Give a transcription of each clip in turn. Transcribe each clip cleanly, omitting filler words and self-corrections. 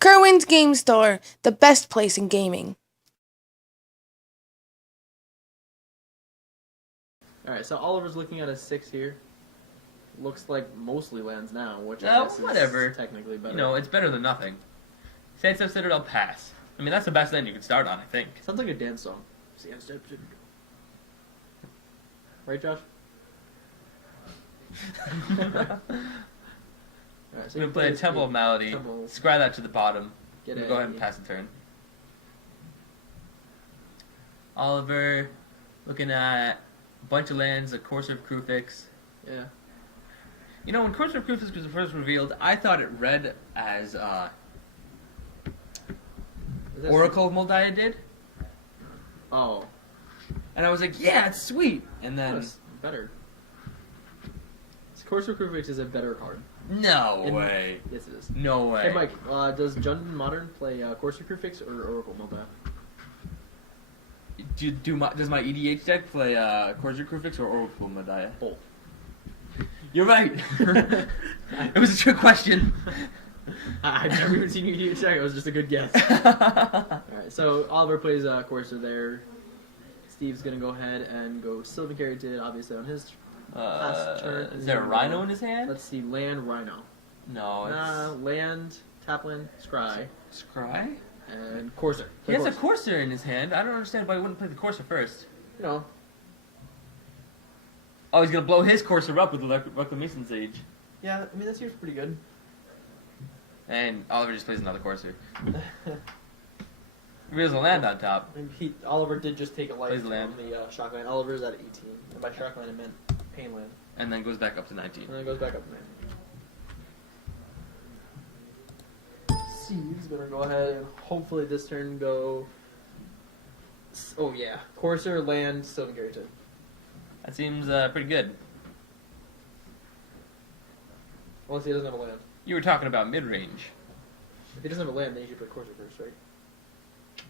Kirwan's Game Store, the best place in gaming. Alright, so Oliver's looking at a 6 here. Looks like mostly lands now, which I Well, guess whatever. is technically better. You know, it's better than nothing. Sandstep Citadel pass. I mean, that's the best end you can start on, I think. Sounds like a dance song. Right, Josh? Alright, so We're going to play a Temple of Malady, scry that to the bottom. Go ahead and pass the turn. Oliver, looking at a bunch of lands, a Courser of Krufix. Yeah. You know, when Courser of Krufix was first revealed, I thought it read as Oracle of Moldiah did. Oh. And I was like, yeah, it's sweet. And then... It's better. Courser of Krufix is a better card. No way. Yes, it is. No way. Hey, Mike, does Jund Modern play Courser Krufix or Oracle Moldiah? Does my EDH deck play Courser Krufix or Oracle Moldiah? Both. You're right. It was a trick question. I've never even seen you EDH deck. It was just a good guess. Alright, so Oliver plays Courser there. Steve's gonna go ahead and go Sylvan Caryatid, obviously on his last turn. Is there a Rhino in his hand? Let's see, land, Rhino. No, it's... land, Tapland, Scry. Scry? And Courser. He has a Courser in his hand. I don't understand why he wouldn't play the Courser first. No. Oh, he's gonna blow his Courser up with the Reclamation Sage. Yeah, I mean, that seems pretty good. And Oliver just plays another Courser. Reveals a land on top. Oliver did just take a life Plays from land. the Shockland. Oliver's at 18. And by Shockland, I meant Painland. And then goes back up to 19. And then it goes back up to 19. Steve's gonna go ahead and hopefully this turn go... Oh yeah. Courser, land, Sylvan Caryatid. That seems pretty good. Unless he doesn't have a land. You were talking about mid-range. If he doesn't have a land, then you should play Courser first, right?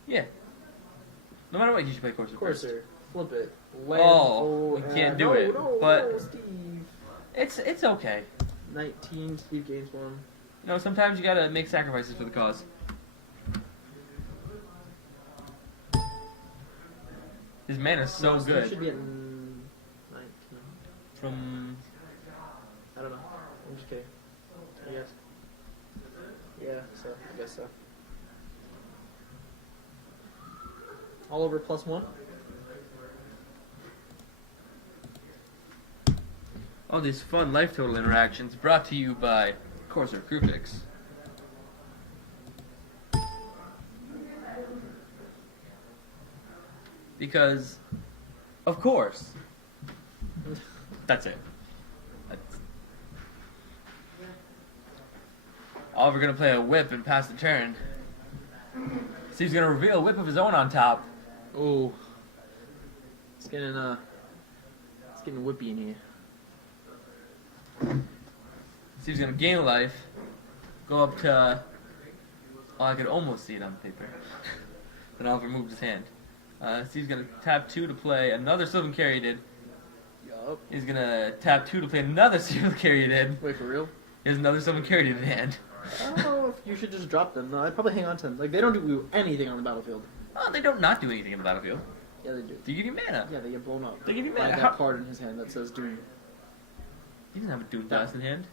Yeah. No matter what, you should play Courser first. Courser, flip it. Land, Oh, we can't do it. But Steve. it's okay. 19, Steve gains one. You know, sometimes you gotta make sacrifices for the cause. His mana's so Steve good. should be at 19. From... I don't know. I'm just kidding. I guess. Yeah, so I guess so. All over +1. All these fun life total interactions brought to you by Courser Krufix. Because, of course. That's it. Oliver gonna play a whip and pass the turn. Steve's gonna reveal a whip of his own on top. Oh. It's getting whippy in here. Steve's gonna gain life. Go up to... Oh, I could almost see it on paper. Then Oliver moved his hand. Steve's gonna tap 2 to play another Sylvan Caryatid. Yup. He's gonna tap 2 to play another Sylvan Caryatid. Wait, for real? He has another Sylvan Caryatid in hand. I don't know if you should just drop them. No, I'd probably hang on to them. Like, they don't do anything on the battlefield. Oh, they don't not do anything in the battlefield. Yeah, they do. They give you mana. Yeah, they get blown up. They give you By mana. that card in his hand that says Doom. He doesn't have a Doom Blast in hand.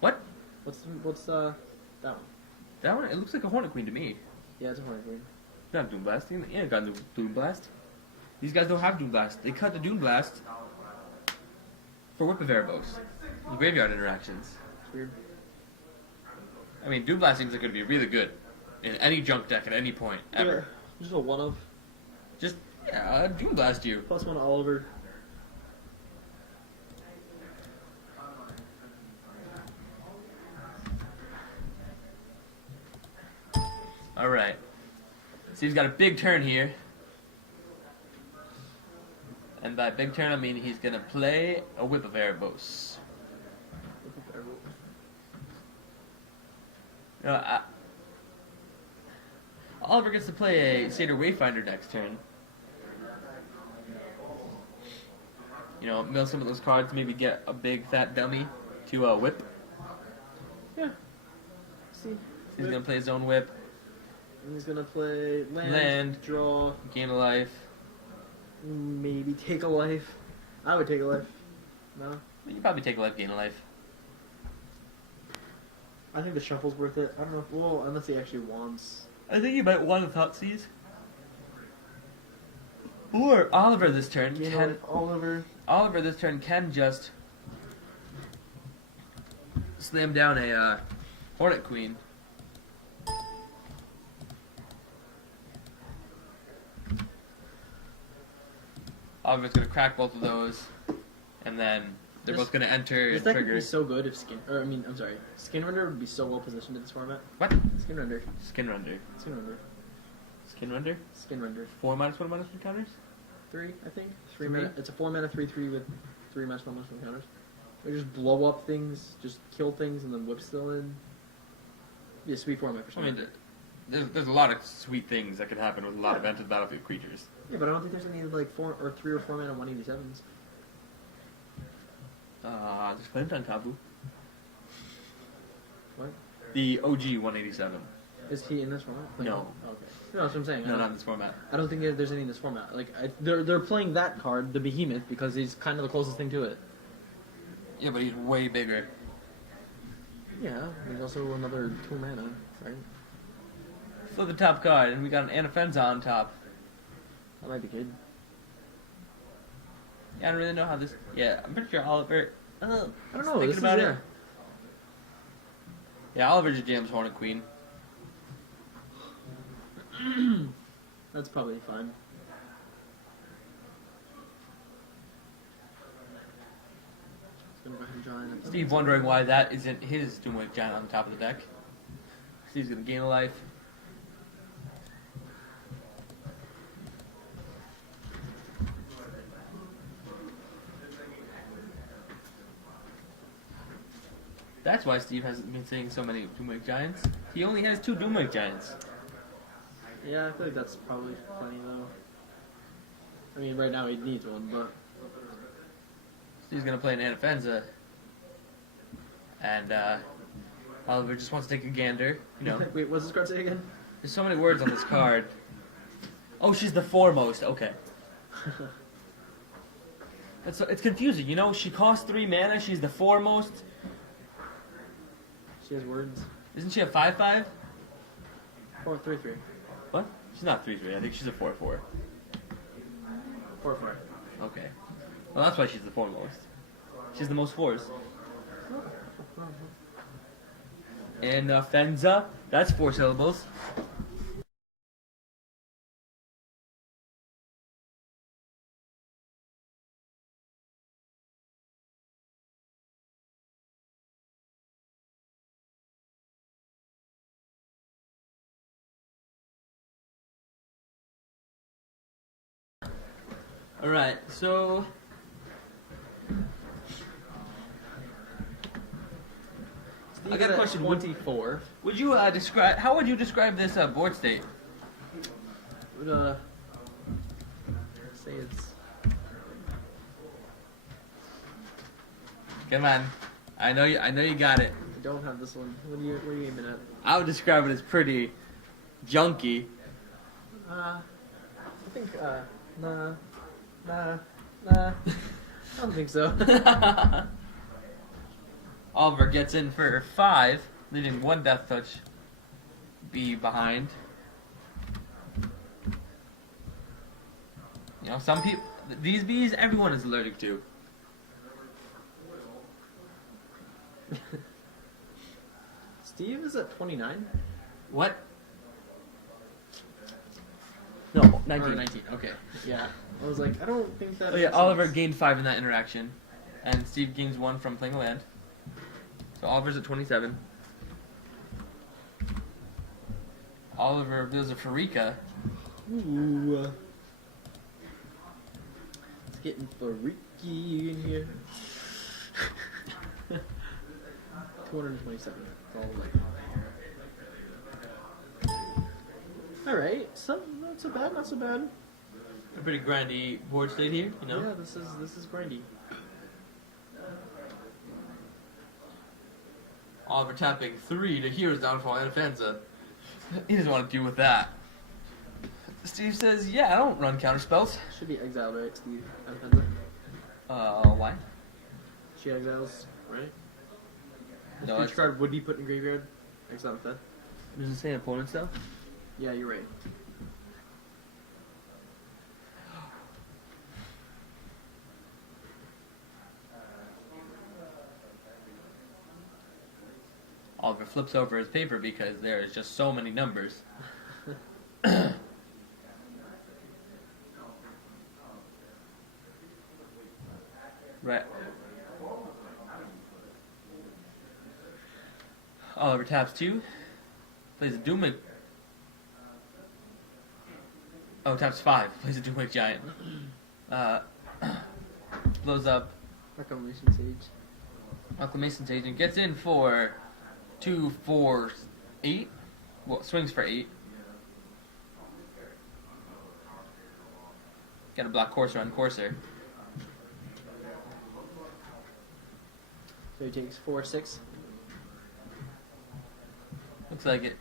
What? What's that one? That one? It looks like a Hornet Queen to me. Yeah, it's a Hornet Queen. Not Doom Blast. He ain't got no Doom Blast. These guys don't have Doom Blast. They cut the Doom Blast for Whip of Erebos. The graveyard interactions. It's weird. I mean, Doom Blast seems like going to be really good in any junk deck at any point, ever. Yeah, just a one of. Just, yeah, Doom Blast you. +1 Oliver. Alright. So he's got a big turn here. And by big turn, I mean he's going to play a Whip of Erebos. Oliver gets to play a Satyr Wayfinder next turn. You know, mill some of those cards, maybe get a big fat dummy to whip. Yeah. See. He's gonna play his own whip. And he's gonna play Land. draw, Gain a life. maybe take a life. I would take a life. No? You could probably take a life, gain a life. I think the shuffle's worth it. I don't know. Well, unless he actually wants. I think you might want to Thoughtseize. Or Oliver this turn can. Oliver this turn can just slam down a Hornet Queen. Oliver's gonna crack both of those, and then they're both gonna enter This and deck would trigger. be so good if Skinrunner would be so well positioned in this format. What? Skinrunner. Skinrunner. Skinrunner. Skinrunner? Skinrunner. 4-1/1 counters? 3, I think. 3? Mana. It's a 4-mana 3/3 with 3 -1 counters. They just blow up things, just kill things, and then whip still in. Be a sweet format for I something. mean, there's a lot of sweet things that can happen with a lot of Entered Battlefield creatures. Yeah, but I don't think there's any like 3 or 4 mana 187s. There's Flint on Kabu. What? The OG 187. Is he in this format? No. Okay. No, that's what I'm saying. No, not in this format. I don't think there's any in this format. Like they're playing that card, the Behemoth, because he's kind of the closest thing to it. Yeah, but he's way bigger. Yeah, there's also another 2 mana, right? Flip the top card, and we got an Anafenza on top. That might be good. Yeah, I don't really know how this. Yeah, I'm pretty sure Oliver. I don't know. Thinking This about is, it. Yeah, Oliver just jams Hornet Queen. That's probably fine. Just gonna go ahead and draw in. Steve wondering why that isn't his Doomwave Giant on the top of the deck. Steve's gonna gain a life. That's why Steve hasn't been seeing so many Doomwave Giants. He only has 2 Doomwave Giants. Yeah, I feel like that's probably plenty though. I mean, right now he needs one, but Steve's gonna play an Anafenza. And Oliver just wants to take a gander, you know. wait, what's this card say again? There's so many words on this card. Oh, she's the foremost. Okay. It's confusing, you know. She costs 3 mana. She's the foremost. She has words. Isn't she a 5/5? Or 3/3. What? She's not 3/3. I think she's a 4/4. 4/4. Okay. Well, that's why she's the foremost. She's the most fours. And Fenza, that's 4 syllables. Alright, so I got a question. 24. Would you describe? How would you describe this board state? Would say it's Come on, I know you got it. I don't have this one. What are you aiming at? I would describe it as pretty junky. I think nah. I don't think so. Oliver gets in for 5, leaving 1 Death Touch bee behind. You know, some people, these bees, everyone is allergic to. Steve is at 29. What? No, 19. Or 19. Okay. Yeah. I was like, I don't think that. Oh yeah, makes Oliver sense. gained 5 in that interaction, and Steve gains 1 from playing a land. So Oliver's at 27. Oliver reveals a Farika. Ooh. It's getting freaky in here. 227. That's all like. Alright, so not so bad, not so bad. A pretty grindy board state here, you know? Yeah, this is grindy. Oliver tapping 3 to Hero's Downfall and Fanza. He doesn't want to deal with that. Steve says, yeah, I don't run counterspells. Should be exiled, right, Steve? Alejandro? Why? She exiles, right? No, Each card would be put in graveyard. Exile instead. Does it say opponent stuff? Yeah, you're right. Oliver flips over his paper because there's just so many numbers. Right. Oliver taps 2. Plays a Doomwig. Oh, taps 5. Plays a Doomwig Giant. Blows up Reclamation Sage. Acclamation Sage and gets in for 2, 4, 8. Well, swings for 8. Got a block Courser on Courser. So he takes 4, 6. Looks like it.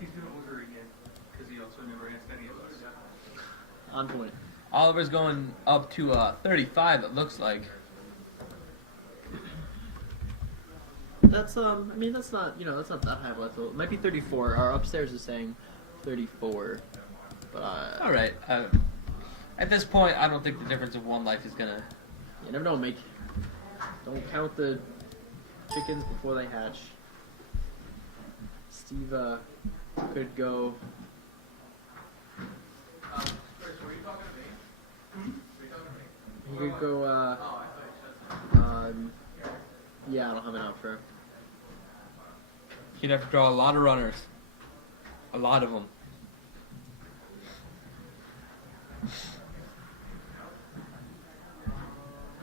He's gonna order again, because he also never asked any of us. On point. Oliver's going up to 35, it looks like. That's I mean that's not that's not that high of a level. It might be 34. Our upstairs is saying 34. But Alright. At this point, I don't think the difference of 1 life is gonna... you never know, don't count the chickens before they hatch. Steve could go he could go yeah, I don't have an outro. He'd have to draw a lot of runners. A lot of them.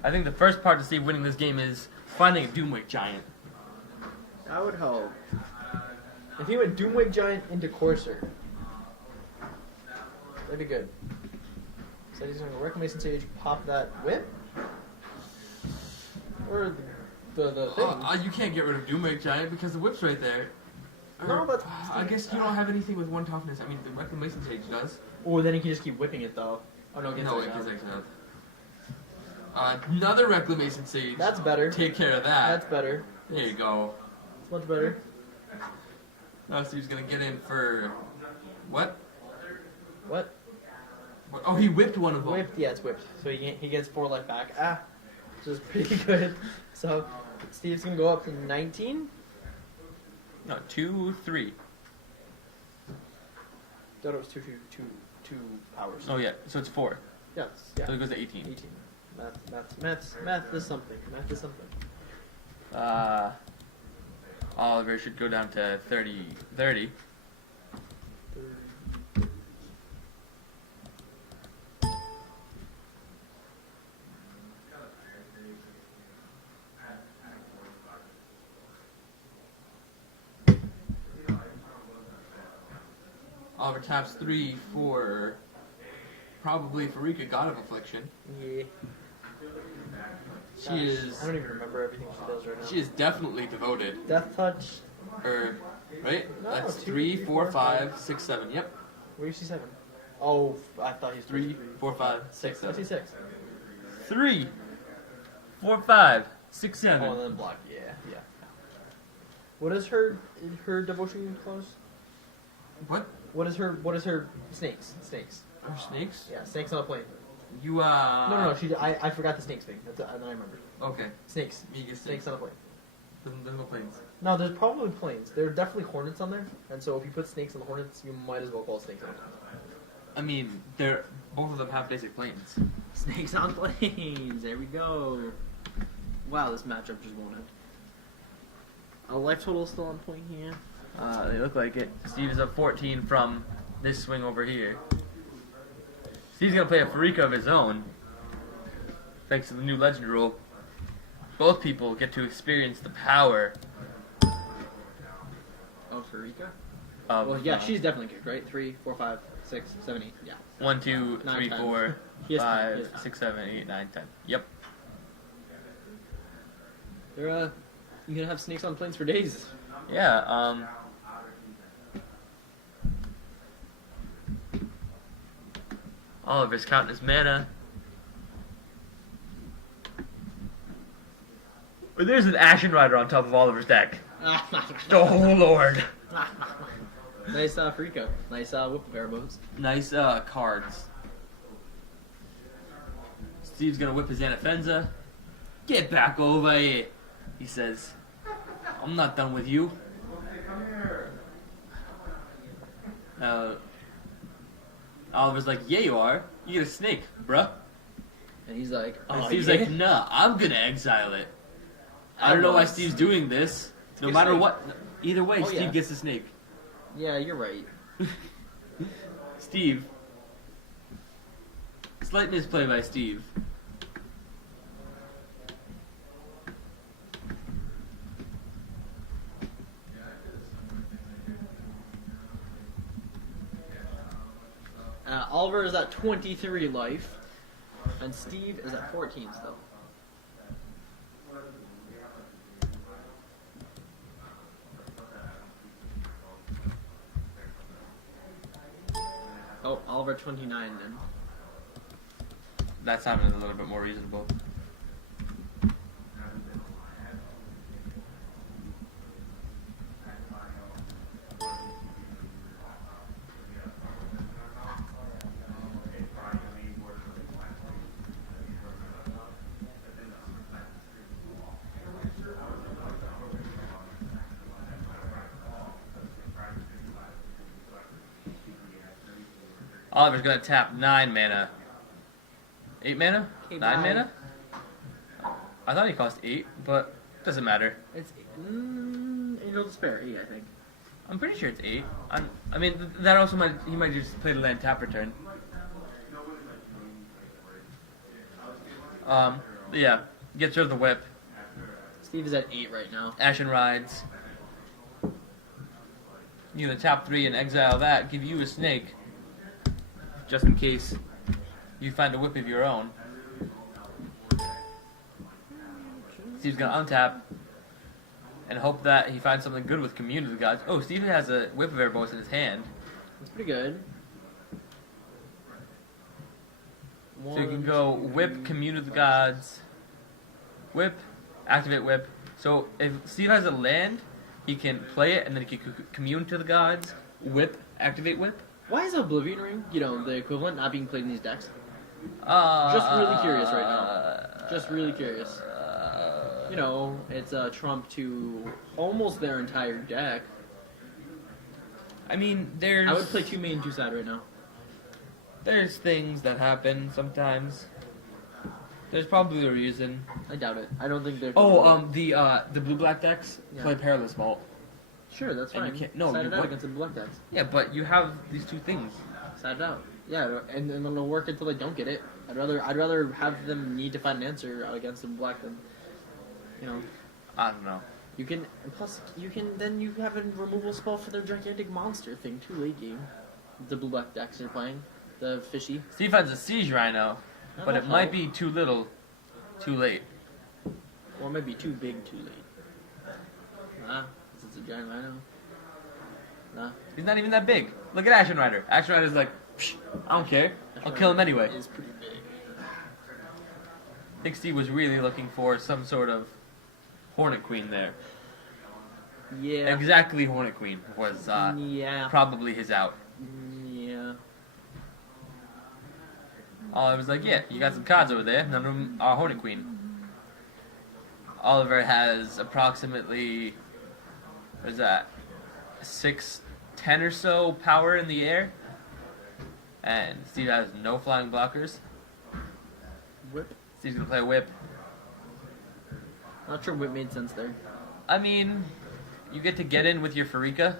I think the first part to Steve winning this game is finding a Doomwig Giant. That would help. If he went Doomwig Giant into Courser, that'd be good. So he's gonna go Reclamation Sage, pop that whip, or the thing. You can't get rid of Doomwig Giant because the whip's right there. No, but I guess you don't have anything with 1 toughness. I mean, the Reclamation Sage does. Or then he can just keep whipping it though. Oh no, it gets No, it it out. gets exiled. Another Reclamation Sage. That's better. Take care of that. That's better. There you go. It's much better. Now Steve's gonna get in for... What? What? What? Oh, he whipped one of them. Whipped? Yeah, it's whipped. So he gets 4 life back. Which is pretty good. So Steve's gonna go up to 19. No, 2, 3. Thought it was two powers. Oh yeah, so it's 4. Yes, yeah. So it goes to 18. 18. Math is something. Math is something. Oliver should go down to 30. Oliver taps 3 for probably Farika, God of Affliction. Yeah. She is. I don't even remember everything she does right now. She is definitely devoted. Death Touch. Right? No, That's 2, 3, 4, 5, 6, 7. Yep. Where is she 7? Oh, I thought he was 3, 4, 5, 6, 6. I see 7. 6. 3, 4, 5, 6, 7. Oh, and then block. Yeah. What is her devotion clause? What? What is her snakes? Snakes. Are snakes? Yeah, snakes on a plane. You No. I forgot the snakes thing. And then I remembered. Okay. Snakes. You get Snakes on a plane. There's no planes. No, there's probably planes. There are definitely hornets on there, and so if you put snakes on the hornets, you might as well call snakes on the planes. I mean, both of them have basic planes. Snakes on planes. There we go. Wow, this matchup just won't end. Our life total is still on point here. They look like it. Steve is up 14 from this swing over here. Steve's gonna play a Farika of his own, thanks to the new legend rule. Both people get to experience the power Oh, Farika? of. Well, yeah, she's definitely kicked, right? 3, 4, 5, 6, 7, 8. Yeah. 1, 2, 9, 3, 10. 4, He has 5, 6, 7, 8, 9, 10. Yep. They're you're gonna have snakes on planes for days. Yeah, Oliver's counting his mana. But there's an Ashen Rider on top of Oliver's deck. Oh lord. Nice Freako. Nice whip of airboats. Nice cards. Steve's gonna whip his Anafenza. Get back over here, he says. I'm not done with you. Oliver's like, yeah you are. You get a snake, bruh. And he's like, And oh, Steve's yeah? like, nah, I'm gonna exile it. I don't know why Steve's doing this. No Good matter snake. what, either way, Oh, Steve yeah. gets the snake. Yeah, you're right. Steve. Slight misplay by Steve. Oliver is at 23 life, and Steve is at 14 still. Oh, Oliver 29 then. That sounded a little bit more reasonable. Oliver's gonna tap 9 mana. 8 mana? Okay, 9 bye. mana? I thought he cost 8, but doesn't matter. It's Angel Despair, 8, I think. I'm pretty sure it's 8. I mean, that also might, he might just play the land tap return. Yeah, gets rid of the whip. Steve is at 8 right now. Ashen Rides. You're gonna tap 3 and exile that, give you a snake. Just in case you find a whip of your own. Steve's gonna untap and hope that he finds something good with Commune of the Gods. Oh, Steve has a whip of airboats in his hand. That's pretty good. So you can go whip, Commune of the Gods, whip, activate whip. So if Steve has a land, he can play it and then he can commune to the gods, whip, activate whip. Why is Oblivion Ring, the equivalent, not being played in these decks? Just really curious right now. Just really curious. It's a trump to almost their entire deck. I mean, there's... I would play 2 main, 2 side right now. There's things that happen sometimes. There's probably a reason. I doubt it. I don't think they're... The blue-black decks play Perilous Vault. Sure, that's And fine. you can't- no, Side you it out would- against the black decks. Yeah, but you have these two things. Side it out. Yeah, and it'll work until they don't get it. I'd rather have them need to find an answer against the black than, I don't know. You can, plus, you have a removal spell for their gigantic monster thing too late game. The blue black decks you're playing. The fishy. Steve has a Siege Rhino, but Oh, it might be too little, too late. Or it might be too big too late. Nah, this is a giant rhino. Nah. He's not even that big. Look at Ashen Rider. Ashen Rider's like, psh, I don't care. I'll kill him anyway. It's pretty big. I think Steve was really looking for some sort of Hornet Queen there. Yeah. Exactly, Hornet Queen was Yeah. probably his out. Yeah. Oliver was like, yeah, you got some cards over there. None of them are Hornet Queen. Oliver has approximately, what is that, 6'10" or so power in the air. And Steve has no flying blockers. Whip. Steve's gonna play a whip. Not sure whip made sense there. I mean, you get to get in with your Farika.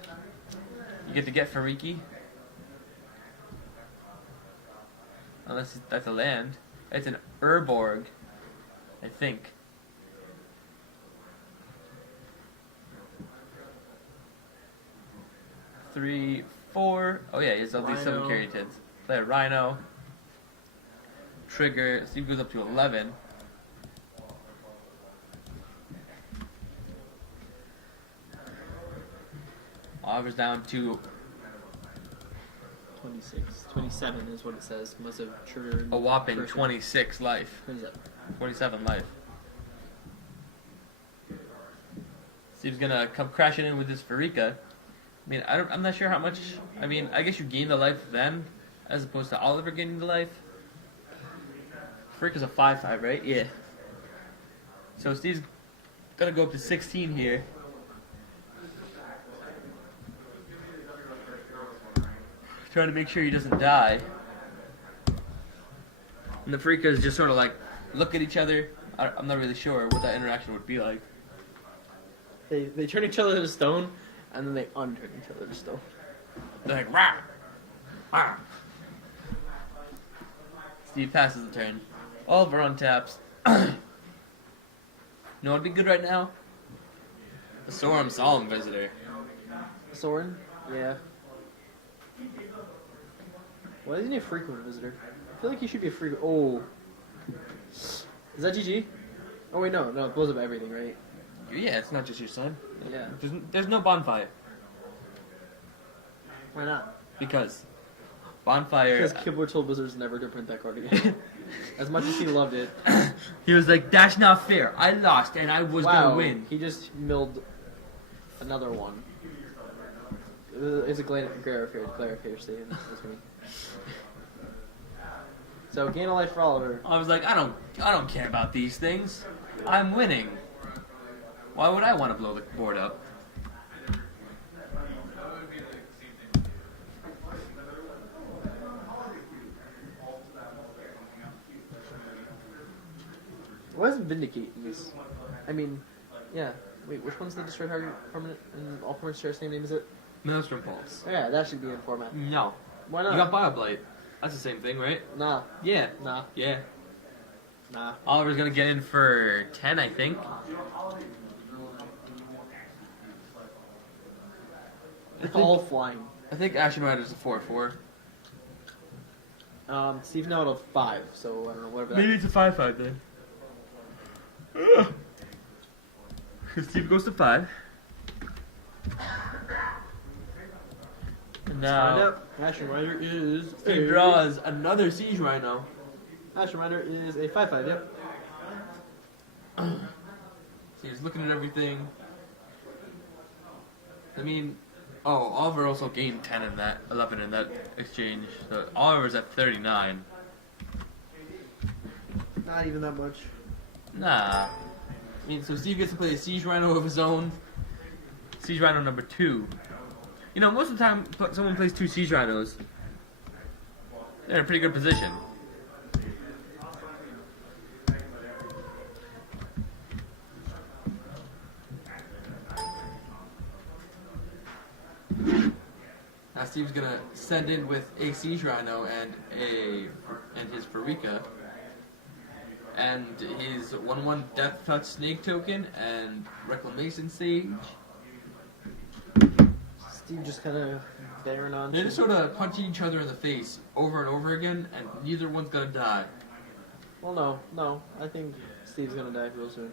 You get to get Fariki. Unless that's a land. It's an Urborg, I think. Three, four. Oh yeah, he has all these Rhino. Silver Caryatids. Play a Rhino. trigger. Steve goes up to 11. Oliver's down to 26. 27 is what it says. Must have triggered. a whopping first 26 life. 27. 27 life. Steve's gonna come crashing in with this Farika. I mean, I'm not sure how much. I mean, I guess you gain the life then, as opposed to Oliver gaining the life. Farika's a 5/5, right? Yeah. So Steve's gonna go up to 16 here. Trying to make sure he doesn't die. And the Farikas just sort of like look at each other. I'm not really sure what that interaction would be like. They turn each other to stone, and then they unturn each other to stone. They're like, rah! Rah! Steve passes the turn. Oliver untaps. You know what'd be good right now? The Sorum Solemn Visitor. Soren? Yeah. Why isn't he a frequent visitor? I feel like he should be a frequent. Oh. Is that GG? Oh, wait, no. No, it blows up everything, right? Yeah, it's not just your son. Yeah. There's no bonfire. Why not? Because bonfire. Because Kibler told Wizards never to print that card again. As much as he loved it. He was like, that's not fair. I lost and I was gonna win. He just milled another one. It's a clarifier statement. That's me. So gain a life for Oliver. I was like, I don't care about these things. I'm winning. Why would I want to blow the board up? Why isn't Vindicate in this? I mean, yeah. Wait, which one's the destroy target permanent and all permanents share the same name as it? Maelstrom Pulse. Yeah, that should be in format. No. Why not? You got Bioblight. That's the same thing, right? Nah, Yeah. nah, Yeah. nah. Oliver's gonna get in for 10, I think. It's all flying. I think Ashen Rider's a 4/4. Steve now at 5, so I don't know, whatever that Maybe it's a 5/5 then. Steve goes to 5. And Find now out. Ashen Rider is Steve draws another Siege Rhino. Ashen Rider is a 5/5. Yep. So he's looking at everything. I mean, Oliver also gained 10 in that, 11 in that exchange. So Oliver's at 39. Not even that much. Nah. I mean, so Steve gets to play a Siege Rhino of his own. Siege Rhino number 2. You know, most of the time, someone plays 2 Siege Rhinos. They're in a pretty good position. Now Steve's gonna send in with a Siege Rhino and his Farika. And his 1/1 Death Touch Snake token and Reclamation Sage. Steve just kind of bearing on. They're just sort of punching each other in the face over and over again, and neither one's gonna die. Well, no. I think Steve's gonna die real soon.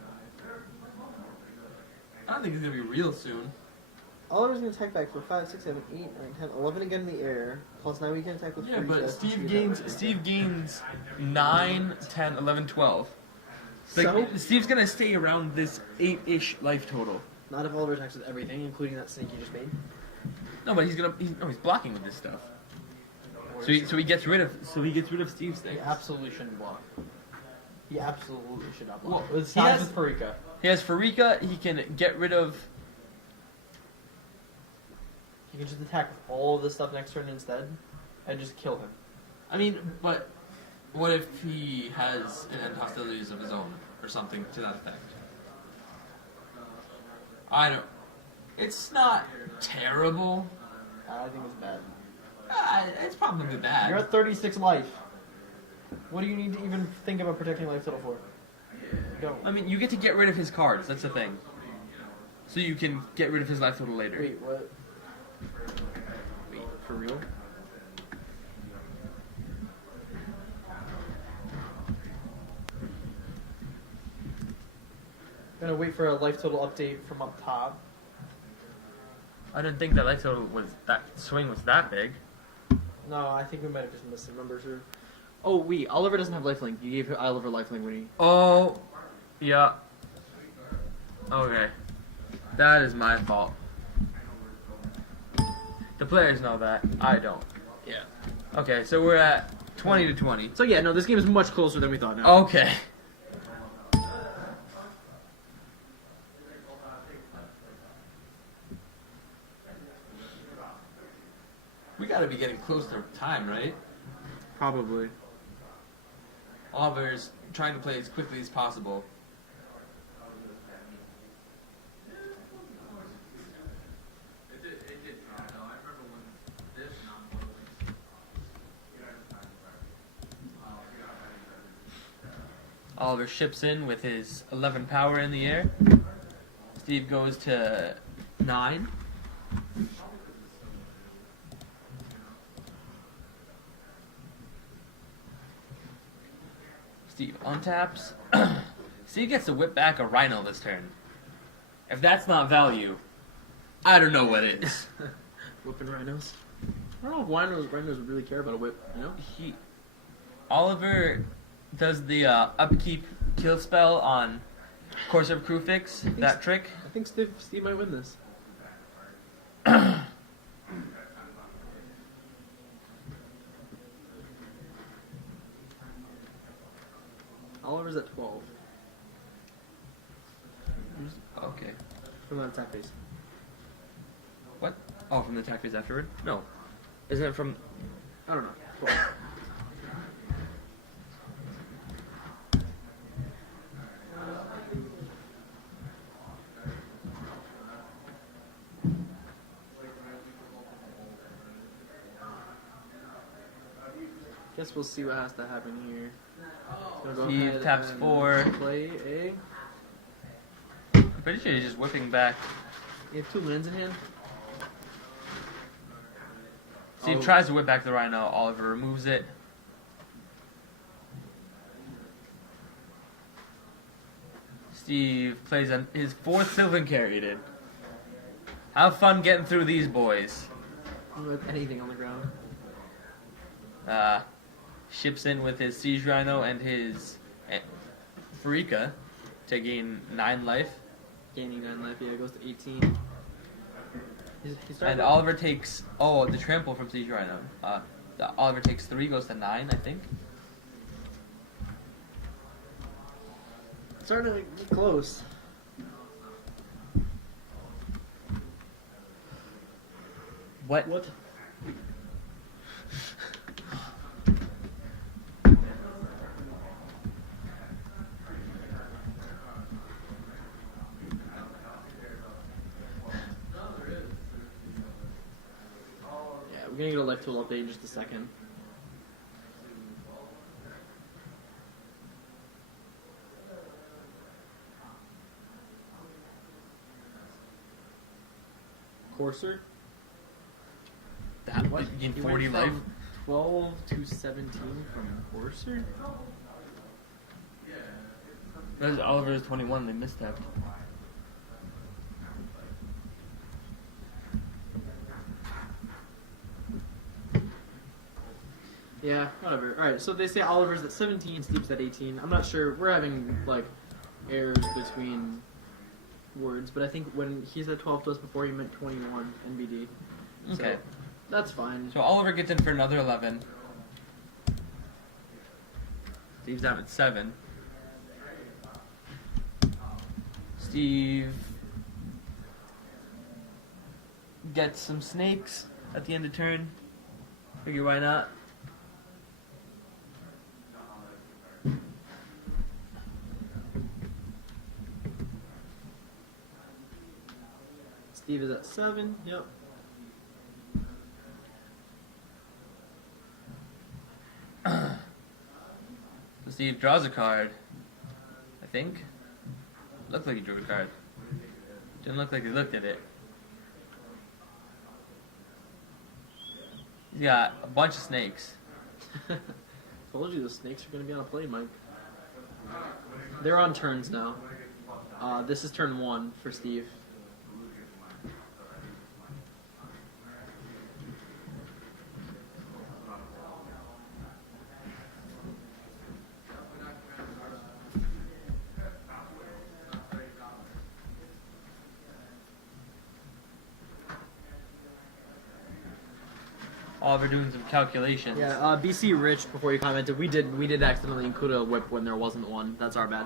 I don't think it's gonna be real soon. Oliver's gonna attack back for 5, 6, 7, 8, 9, 10, 11 again in the air. Plus now we can attack with Yeah, free but chest. Steve gains 9, 10, 11, 12. Like, So? Steve's gonna stay around this 8-ish life total. Not if Oliver attacks with everything, including that snake you just made. No, but he's blocking with this stuff. So he gets rid of Steve's He thing. absolutely shouldn't block. He absolutely should not Well, block. It's he not has- with Farika. He has Farika. He can get rid of. He can just attack with all of this stuff next turn instead, and just kill him. I mean, but what if he has end hostilities of his own or something to that effect? I don't. It's not terrible. I think it's bad. It's probably bad. You're at 36 life. What do you need to even think about protecting life total for? Go. I mean, you get to get rid of his cards. That's the thing. So you can get rid of his life total later. Wait, what? Wait, for real? Gonna wait for a life total update from up top. I didn't think that life total was that swing was that big. No, I think we might have just missed some numbers. Or... Oh, wait, Oliver doesn't have lifelink. You gave Oliver lifelink when he... Oh, yeah. Okay. That is my fault. The players know that. I don't. Yeah. Okay, so we're at 20 to 20. So yeah, no, this game is much closer than we thought now. Okay. We gotta be getting close to time, right? Probably. Oliver's trying to play as quickly as possible. Oliver ships in with his 11 power in the air. Steve goes to 9. Steve untaps. Steve gets to whip back a Rhino this turn. If that's not value, I don't know what is. Whipping rhinos. I don't know if rhinos would really care about a whip, you know? Oliver does the upkeep kill spell on Course of Crew Fix, that trick. I think Steve might win this. Oliver's at 12. Okay. From that attack phase. What? Oh, from the attack phase afterward? No. Isn't it from... I don't know. 12. Guess we'll see what has to happen here. Go Steve ahead taps and 4. Play a... I'm pretty sure he's just whipping back. You have 2 lands in hand? Steve Oh. tries to whip back the Rhino. Oliver removes it. Steve plays his 4th Sylvan Carried. Have fun getting through these boys. With anything on the ground. Ships in with his Siege Rhino and his Farika to gain 9 life. Gaining 9 life, yeah, it goes to 18. And Oliver takes the trample from Siege Rhino. Oliver takes 3, goes to 9, I think. Starting to get close. What? We're gonna get a life total update in just a second. Courser? That What? gain He 40 went life. from 12 to 17 from Courser? There's Oliver's 21, they missed that. Yeah, whatever. Alright, so they say Oliver's at 17, Steve's at 18. I'm not sure. We're having, like, errors between words, but I think when he said 12 to us before, he meant 21 NBD. Okay. So, that's fine. So Oliver gets in for another 11. Steve's down at 7. Steve gets some snakes at the end of turn. Figure why not. Steve is at 7, yep. So Steve draws a card, I think. Looked like he drew a card. Didn't look like he looked at it. He's got a bunch of snakes. Told you the snakes are going to be on a play, Mike. They're on turns now. This is turn 1 for Steve. Oliver doing some calculations. Yeah, BC Rich, before you commented, we did accidentally include a whip when there wasn't one. That's our bad.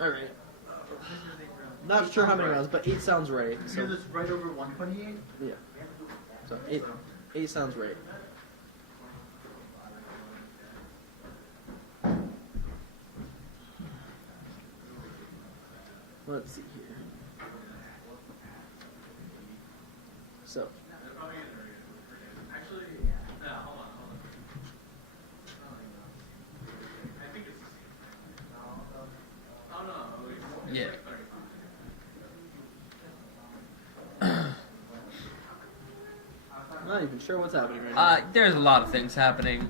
Alright. Not sure how many rounds, but 8 sounds right. So that's right over 128? Yeah. So 8 sounds right. Let's see here. So. Actually, no, hold on. I think it's. Oh no. Yeah. I'm not even sure what's happening right now. There's a lot of things happening.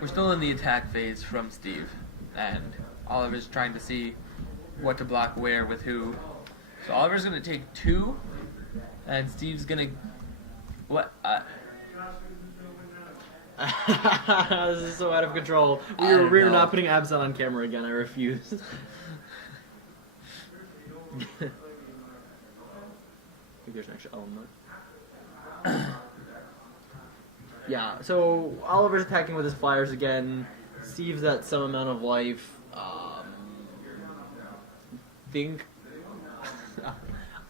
We're still in the attack phase from Steve, and Oliver's trying to see what to block where with who. So Oliver's gonna take 2, and Steve's gonna what? This is so out of control. I don't We're know. not putting abs on camera again. I refuse. I think there's an extra element. Yeah, so Oliver's attacking with his flyers again. Steve's at some amount of life.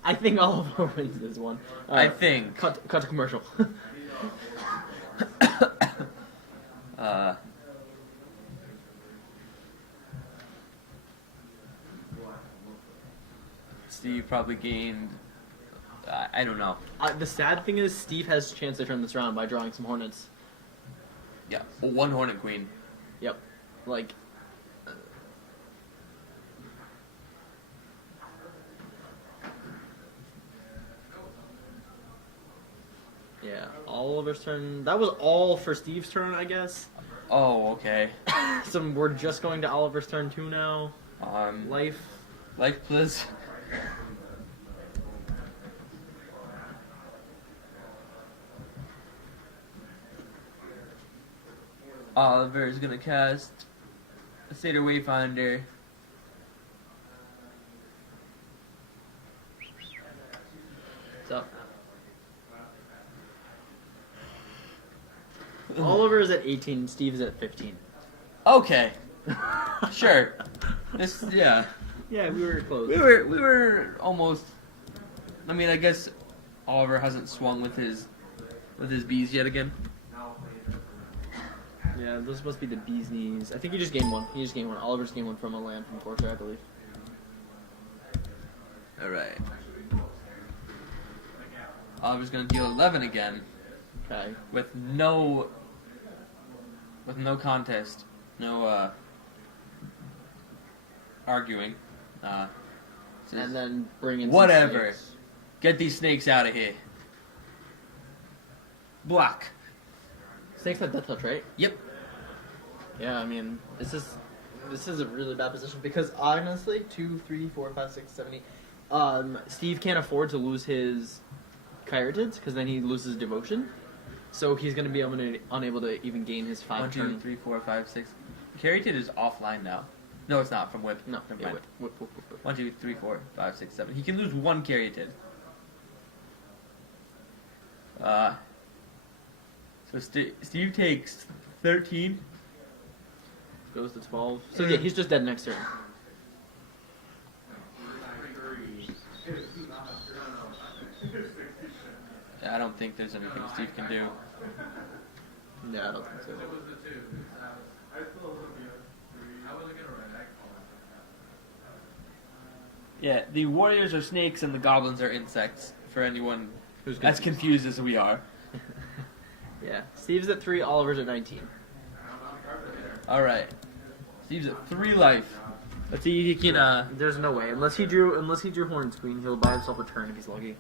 I think Oliver wins this one. I think. Cut to commercial. Steve probably gained. I don't know. The sad thing is, Steve has a chance to turn this around by drawing some hornets. Yeah, 1 Hornet Queen. Yep. Like. Yeah, Oliver's turn. That was all for Steve's turn, I guess. Oh, okay. So we're just going to Oliver's turn 2 now. Life. Life, please. Oliver is gonna cast a Satyr Wayfinder. So. Oliver's at 18, Steve's at 15. Okay. Sure. This, yeah. Yeah, we were close. We were almost. I mean, I guess Oliver hasn't swung with his bees yet again. Yeah, those must be the bee's knees. I think he just gained one. Oliver's gained one from a land from Corsair, I believe. All right. Oliver's gonna deal 11 again Okay. with no contest, no arguing. Says, And then bring in some whatever. snakes. Get these snakes out of here. Block. Snakes have death touch, right? Yep. Yeah, I mean, this is a really bad position because honestly, 2, 3, 4, 5, 6, 7, 8. Steve can't afford to lose his Kyridids because then he loses devotion. So he's going to be unable to even gain his 5 1, 2, turn. 3, 4, 5, 6. Carried is offline now. No, it's not from whip. No, Never yeah, mind. whip. 1, 2, 3, 4, 5, 6, 7. He can lose 1 Carried. So Steve takes 13. Goes to 12. So yeah, he's just dead next turn. I don't think there's anything Steve can do. No, I don't think so. Yeah, the warriors are snakes and the goblins are insects. For anyone Who's as confused as we are. Yeah. Steve's at 3, Oliver's at 19. All right. Steve's at 3 life. Let's see if he can. There's no way. Unless he drew Horned Queen, he'll buy himself a turn if he's lucky.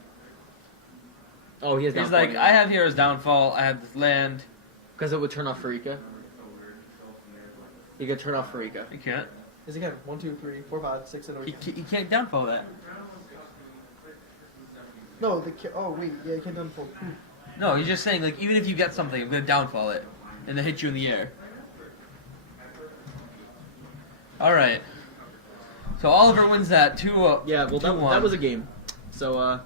Oh, he has He's downfall. like, I have Hero's Downfall. I have this land. Because it would turn off Farika. He could turn off Farika. He can't. Is it again? 1, 2, 3, 4, 5, 6, 7, 8. He can't downfall that. No, oh wait, yeah, you can't downfall. No, he's just saying like even if you get something, I'm gonna downfall it and then hit you in the air. All right. So Oliver wins that 2. Yeah, well, that 2-1. was a game. So,